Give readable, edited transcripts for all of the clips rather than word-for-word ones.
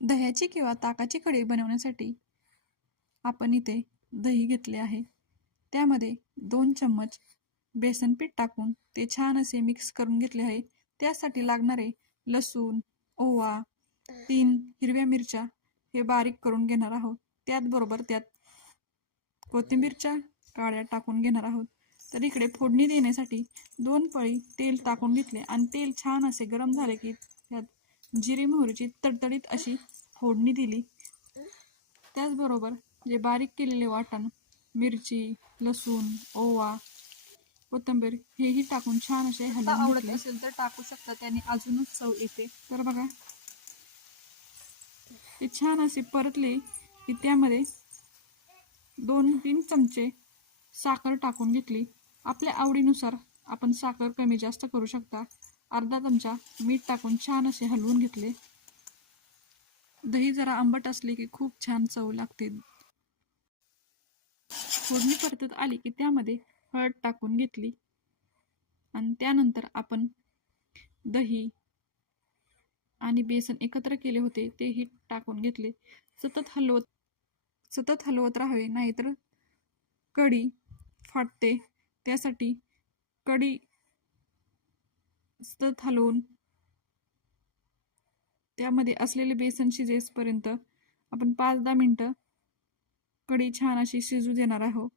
दह्याची किंवा ताकाची कढी बनवण्यासाठी आपण इथे दही घेतले आहे. त्यामध्ये 2 चम्मच बेसन पीठ टाकून ते छान असे मिक्स करून घेतले आहे. त्यासाठी लागणारे लसूण, ओवा, 3 हिरव्या मिरच्या हे बारीक करून घेणार आहोत. त्याचबरोबर त्यात कोथिंबीरच्या काड्या टाकून घेणार आहोत. तर इकडे फोडणी देण्यासाठी 2 पळी तेल टाकून घेतले आणि तेल छान असे गरम झाले की त्यात जिरे मोहरीची तडतडीत अशी फोडणी दिली. त्याचबरोबर जे बारीक केलेले वाटण, मिरची, लसूण, ओवा, कोथिंबीर हेही टाकून छान असे हलवून आवडत घेतले. असेल तर टाकू शकता, त्याने अजूनच चव येते. तर बघा ते छान असे परतले की त्यामध्ये 2-3 चमचे साखर टाकून घेतली. आपल्या आवडीनुसार आपण साखर कमी जास्त करू शकता. अर्धा चमचा मीठ टाकून छान असे हलवून घेतले. दही जरा आंबट असले की खूप छान चव लागते. फोडणी परतत आली की त्यामध्ये हळद टाकून घेतली आणि त्यानंतर आपण दही आणि बेसन एकत्र केले होते तेही टाकून घेतले. सतत हलवत राहावे, नाहीतर कढी फाटते. त्यासाठी कढी सतत हलवून त्यामध्ये असलेले बेसन शिजेपर्यंत आपण 5-10 मिनटं कढी छान अशी शिजू देणार आहोत.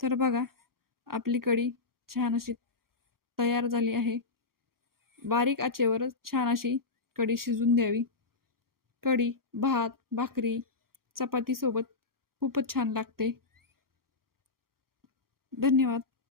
तर बघा आपली कढी छान अशी तयार झाली आहे. बारीक आचेवर छान अशी कढी शिजून द्यावी. कढी भात, भाकरी, चपाती सोबत खूपच छान लागते. धन्यवाद.